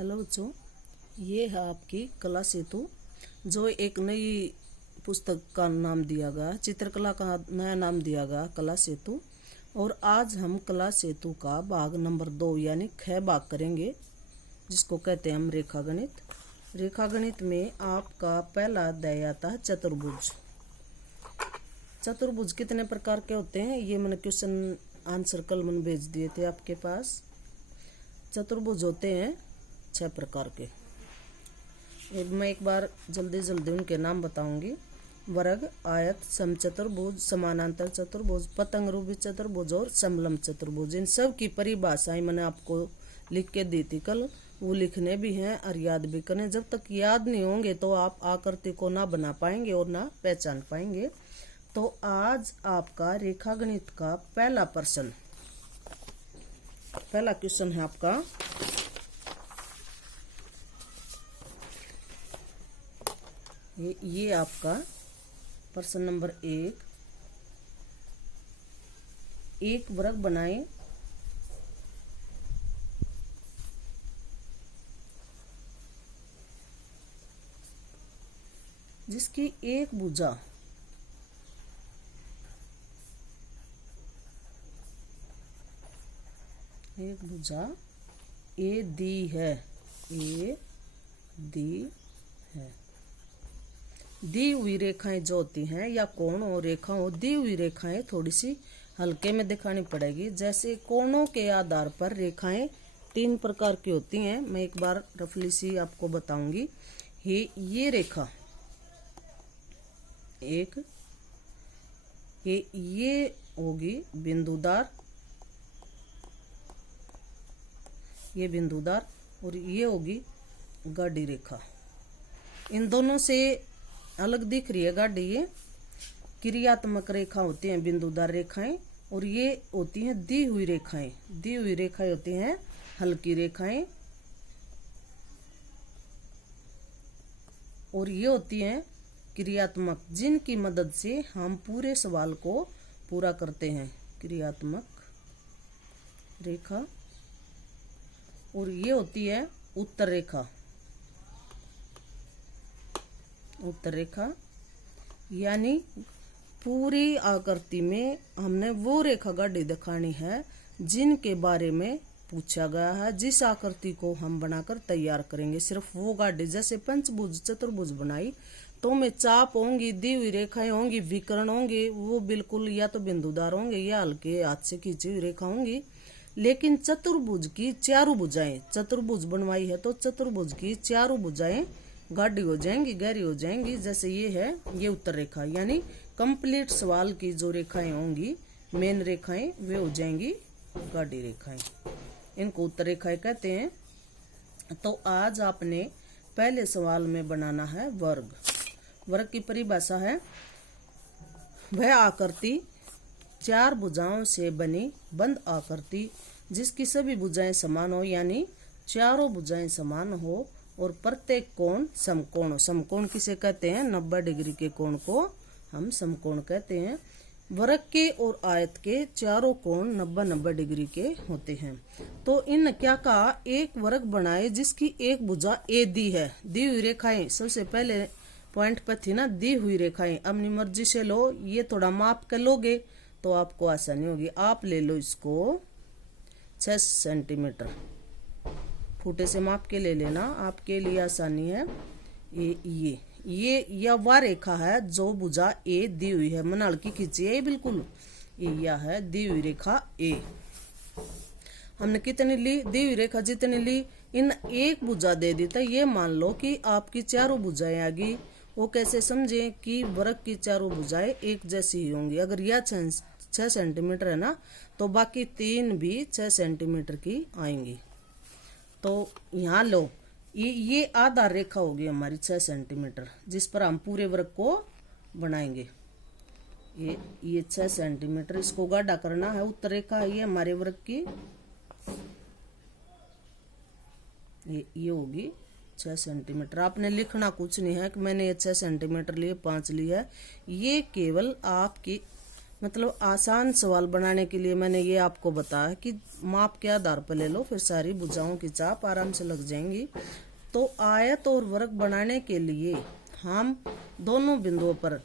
Hello बच्चों, ये है आपकी कला सेतु, जो एक नई पुस्तक का नाम दिया गया, चित्रकला का नया नाम दिया गया कला सेतु। और आज हम कला सेतु का भाग नंबर 2 यानी ख भाग करेंगे, जिसको कहते हैं हम रेखा गणित। रेखा गणित में आपका पहला अध्याय आता है चतुर्भुज। चतुर्भुज कितने प्रकार के होते हैं, ये मैंने क्वेश्चन आंसर कल मैंने भेज दिए थे आपके पास। चतुर्भुज होते हैं 6 प्रकार के। मैं एक बार जल्दी जल्दी उनके नाम बताऊंगी। वर्ग, आयत, समचतुर्भुज, समानांतर चतुर्भुज, पतंग रूपी चतुर्भुज और समलंब चतुर्भुज। इन सब की परिभाषाएं मैंने आपको लिख के दी थी कल, वो लिखने भी हैं और याद भी करें। जब तक याद नहीं होंगे तो आप आकृति को ना बना पाएंगे और ना पहचान पाएंगे। तो आज आपका रेखा गणित का पहला क्वेश्चन है आपका, ये आपका प्रश्न नंबर 1। एक वर्ग बनाएं जिसकी एक भुजा ए दी है। दी हुई रेखाएं जो होती हैं, या कोण हो रेखा हो, दी हुई रेखाएं थोड़ी सी हल्के में दिखानी पड़ेगी। जैसे कोणों के आधार पर रेखाएं 3 प्रकार की होती हैं। मैं एक बार रफली सी आपको बताऊंगी। ये रेखा एक, ये होगी बिंदुदार, ये बिंदुदार, और ये होगी गाढ़ी रेखा। इन दोनों से अलग दिख रही है गाढ़ी, ये क्रियात्मक रेखा होती हैं बिंदुदार रेखाएं, और ये होती हैं दी हुई रेखाएं। दी हुई रेखाएं होती हैं हल्की रेखाएं, और ये होती हैं क्रियात्मक, जिनकी मदद से हम पूरे सवाल को पूरा करते हैं। क्रियात्मक रेखा। और ये होती है उत्तर रेखा। उत्तर रेखा यानी पूरी आकृति में हमने वो रेखा गाढ़ी दिखानी है जिनके बारे में पूछा गया है। जिस आकृति को हम बनाकर तैयार करेंगे, सिर्फ वो गाढ़ी। जैसे पंचभुज चतुर्भुज बनाई तो में चाप होंगी, दी हुई रेखाएं होंगी, विकर्ण होंगे, वो बिल्कुल या तो बिंदुदार होंगे या हल्के हाथ से खींची हुई रेखा होंगी। लेकिन चतुर्भुज की चारों भुजाएं, चतुर्भुज बनवाई है तो चतुर्भुज की चारों भुजाएं गाढ़ी हो जाएंगी, गहरी हो जाएंगी। जैसे ये है, ये उत्तर रेखा, यानी कंप्लीट सवाल की जो रेखाएं होंगी, मेन रेखाएं, वे हो जाएंगी गाढ़ी रेखाएं। इनको उत्तर रेखाएं कहते हैं। तो आज आपने पहले सवाल में बनाना है वर्ग। वर्ग की परिभाषा है, वह आकृति 4 भुजाओं से बनी बंद आकृति जिसकी सभी भुजाएं समान हो, यानी चारों भुजाएं समान हो और प्रत्येक कोण समकोण हो। समकोण किसे कहते हैं? 90 डिग्री के कोण को हम समकोण कहते हैं। वर्ग के और आयत के चारों कोण 90-90 डिग्री के होते हैं। तो इन क्या कहा, एक वर्ग बनाए जिसकी एक भुजा ए दी है। दी हुई रेखाएं सबसे पहले पॉइंट पर थी ना, दी हुई रेखाएं। अपनी मर्जी से लो, ये थोड़ा माप कर लोगे तो आपको आसानी होगी। आप ले लो इसको 6 सेंटीमीटर, फुटे से माप के ले लेना, आपके लिए आसानी है। ये या वह रेखा है जो भुजा ए दी हुई है, मन हल्की खींची है बिल्कुल। यह है दी हुई रेखा ए। हमने कितनी ली? दी हुई रेखा जितनी ली, इन एक भुजा दे दी। तो ये मान लो कि आपकी चारों भुजाएं आ गई। वो कैसे समझे कि वर्ग की चारों भुजाएं एक जैसी ही होंगी। अगर यह 6 सेंटीमीटर है ना, तो बाकी 3 भी 6 सेंटीमीटर की आएंगी। तो यहाँ लो, ये आधार रेखा होगी हमारी 6 सेंटीमीटर, जिस पर हम पूरे वर्ग को बनाएंगे। ये 6 सेंटीमीटर, इसको गाढ़ा करना है। उत्तर रेखा है ये हमारे वर्ग की, ये होगी 6 सेंटीमीटर। आपने लिखना कुछ नहीं है कि मैंने ये 6 सेंटीमीटर लिए 5 लिया है। ये केवल आपकी मतलब आसान सवाल बनाने के लिए मैंने ये आपको बताया कि माप के आधार पर ले लो, फिर सारी भुजाओं की चाप आराम से लग जाएंगी। तो आयत और वर्ग बनाने के लिए हम दोनों बिंदुओं पर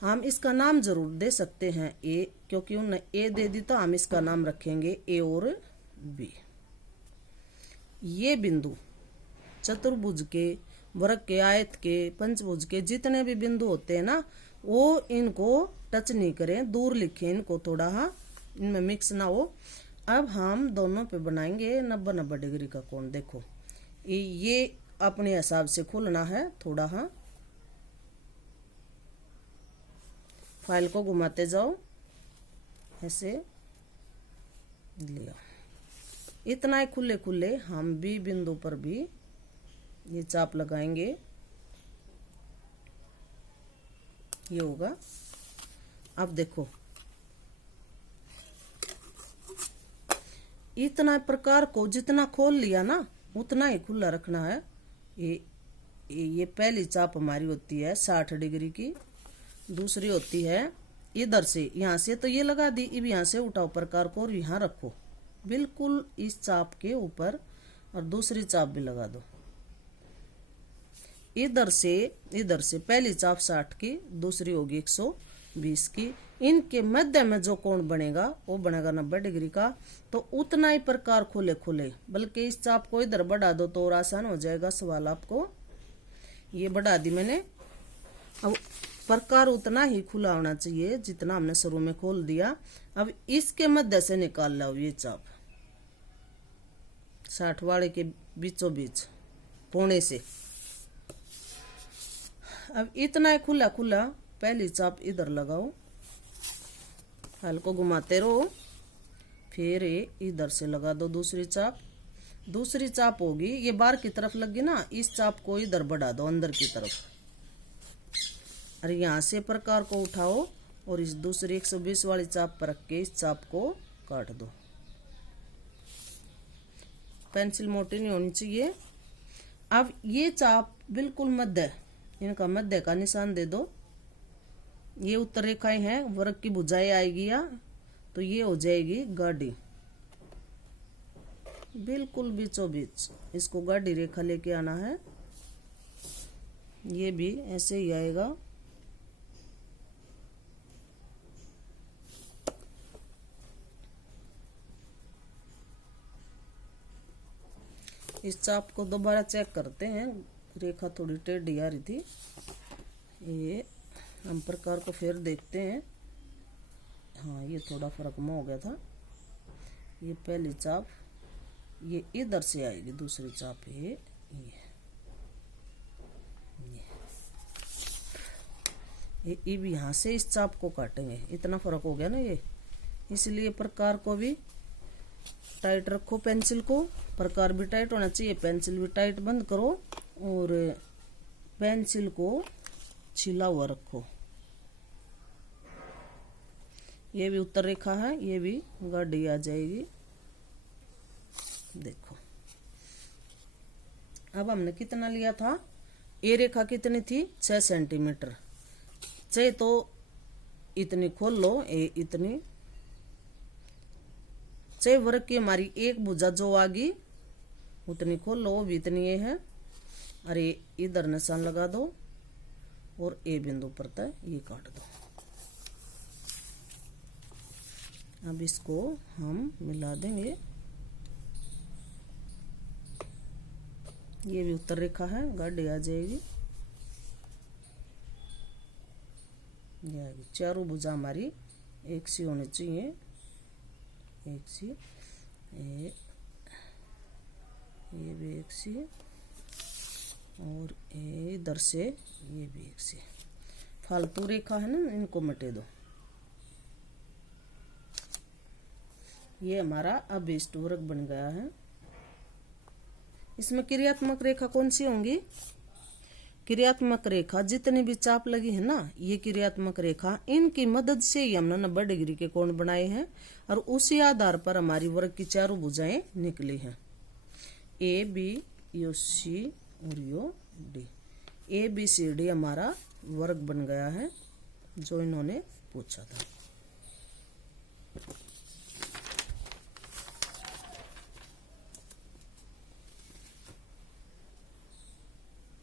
हम इसका नाम जरूर दे सकते हैं ए, क्योंकि उन्होंने ए दे दी तो हम इसका नाम रखेंगे ए और बी। ये बिंदु चतुर्भुज के, वर्ग के, आयत के, पंचभुज के जितने भी बिंदु होते हैं ना, वो इनको टच नहीं करें, दूर लिखें इनको थोड़ा, हाँ इनमें मिक्स ना हो। अब हम दोनों पे बनाएंगे 90-90 डिग्री का कोण। देखो ये अपने हिसाब से खोलना है थोड़ा, हाँ फाइल को घुमाते जाओ ऐसे लिया। इतना ही खुले खुले हम बी बिंदु पर भी ये चाप लगाएंगे, ये होगा। अब देखो इतना प्रकार को जितना खोल लिया ना उतना ही खुला रखना है। ये पहली चाप हमारी होती है 60 डिग्री की, दूसरी होती है इधर से, यहाँ से तो ये लगा दी, अब यहाँ से उठाओ प्रकार को और यहाँ रखो बिल्कुल इस चाप के ऊपर, और दूसरी चाप भी लगा दो। इधर से पहली चाप 60 की, दूसरी होगी 120 की। इनके मध्य में जो कोण बनेगा वो बनेगा 90 डिग्री का। तो उतना ही प्रकार खोले खोले, बल्कि इस चाप को इधर बढ़ा दो तो और आसान हो जाएगा सवाल आपको। ये बढ़ा दी मैंने। अब प्रकार उतना ही खुला होना चाहिए जितना हमने शुरू में खोल दिया। अब इसके मध्य से निकाल लो ये चाप 60 वाले के बीचों बीच पौने से। अब इतना ही खुला खुला पहली चाप इधर लगाओ, हाल को घुमाते रहो, फिर इधर से लगा दो दूसरी चाप। दूसरी चाप होगी ये बाहर की तरफ लगी ना, इस चाप को इधर बढ़ा दो अंदर की तरफ, और यहाँ से प्रकार को उठाओ और इस दूसरी 120 वाली चाप पर रख के इस चाप को काट दो। पेंसिल मोटी नहीं होनी चाहिए। अब ये चाप बिल्कुल मध्य, इनका मध्य का निशान दे दो। ये उत्तर रेखाएं हैं, वर्ग की भुजाएं आएगी या तो ये हो जाएगी गाड़ी, बिल्कुल बीचों बीच इसको गाड़ी रेखा लेके आना है। ये भी ऐसे ही आएगा। इस चाप को दोबारा चेक करते हैं, रेखा थोड़ी टेढ़ी आ रही थी। ये हम प्रकार को फिर देखते हैं। हाँ ये थोड़ा फर्क में हो गया था। ये पहली चाप ये इधर से आएगी, दूसरी चाप ये भी यहाँ से इस चाप को काटेंगे। इतना फर्क हो गया ना ये, इसलिए प्रकार को भी टाइट रखो। पेंसिल को प्रकार भी टाइट होना चाहिए, पेंसिल भी टाइट बंद करो और पेंसिल को छिला हुआ रखो। ये भी उत्तर रेखा है, ये भी गाड़ी आ जाएगी। देखो अब हमने कितना लिया था, ये रेखा कितनी थी 6 सेंटीमीटर। चाहे तो इतनी खोल लो, इतनी चाहे वर्ग की हमारी एक भुजा जो आगी उतनी खोल लो, वो भी इतनी ये है। अरे इधर निशान लगा दो और ए बिंदु पर तय ये काट दो। अब इसको हम मिला देंगे। ये भी उत्तर रेखा है, गाड़ी आ जाएगी। ये आएगी। चारों भुजा हमारी एक सी होनी चाहिए, एक सी। ये भी एक सी और इधर से ये भी एक सी। फालतू रेखा है ना, इनको मिटे दो। ये हमारा अभिष्ट वर्ग बन गया है। इसमें क्रियात्मक रेखा कौन सी होंगी? क्रियात्मक रेखा जितनी भी चाप लगी है ना, ये क्रियात्मक रेखा, इनकी मदद से ही हमने 90 डिग्री के कोण बनाए हैं और उसी आधार पर हमारी वर्ग की चारों भुजाएं निकली हैं। ए बी यो सी और यो D. A B C D हमारा वर्ग बन गया है जो इन्होंने पूछा था।